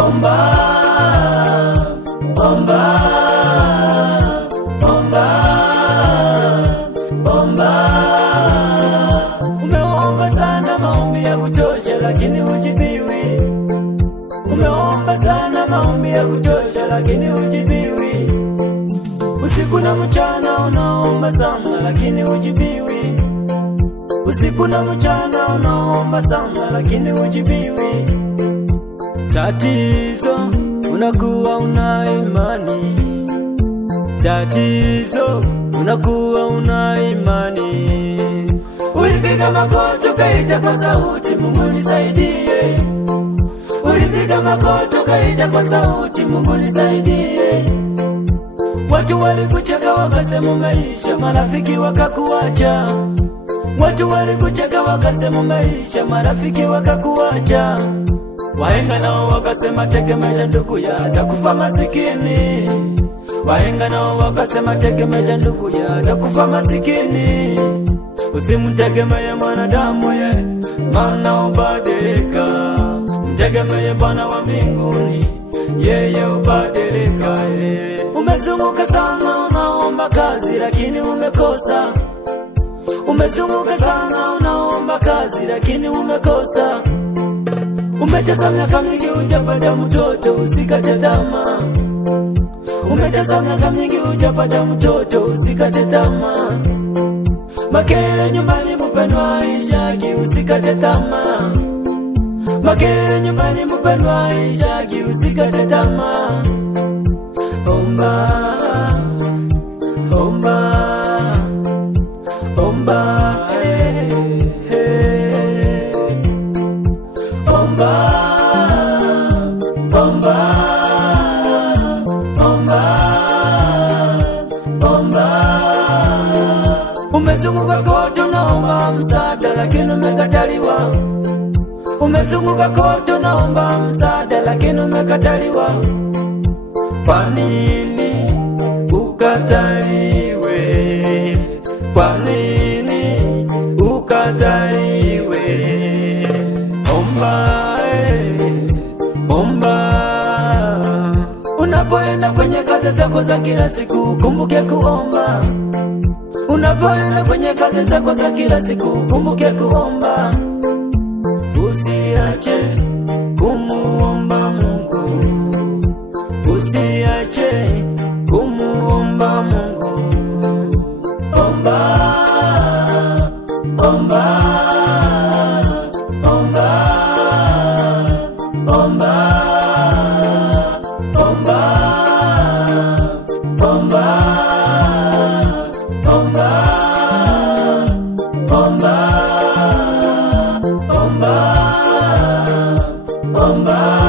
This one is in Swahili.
Omba, omba, omba, omba. Umeomba sana maombi ya kutosha lakini hujibiwi. Umeomba sana maombi ya kutosha lakini hujibiwi. Usiku na mchana unaomba sana lakini hujibiwi. Usiku na mchana unaomba sana lakini hujibiwi. Tatizo unakuwa una imani. Tatizo unakuwa una imani. Ulipiga magoti ukaita kwa sauti, Mungu nisaidie. Ulipiga magoti ukaita kwa sauti, Mungu nisaidie. Watu walikucheka wakasema maisha, marafiki wakakuacha. Watu walikucheka wakasema maisha, marafiki wakakuacha. Wahenga nao wakasema tegemea ndugu ya atakufa masikini. Wahenga nao wakasema tegemea ndugu ya atakufa masikini. Usimtegemee mwanadamu ye, maana ubadilika. Mtegemee Bwana wa mbinguni, yeye ubadilika ye. Umezunguka sana unaomba kazi lakini umekosa. Umezunguka sana unaomba kazi lakini umekosa. Umetesa miaka mingi hujapata mtoto, usikate tamaa. Umetesa miaka mingi hujapata mtoto, usikate tamaa. Makere nyumbani mpendwa haishagi, usikate tamaa. Makere nyumbani mpendwa haishagi, usikate tamaa. Omba, omba, omba, omba, omba, omba, omba. Umezunguka kote unaomba msaada lakini umekataliwa. Umezunguka kote unaomba msaada lakini umekataliwa. Kwa nini ukataliwe? Kwa nini ukataliwe? Omba, omba. Unapoenda kwenye kazi zako za kila siku, kumbuke kuomba. Unapoenda kwenye kazi zako za kila siku, kumbuke kuomba. Usiache kumuomba Mungu. Usiache kumuomba Mungu. Omba, omba, omba, omba, omba, omba, omba, omba, omba, omba.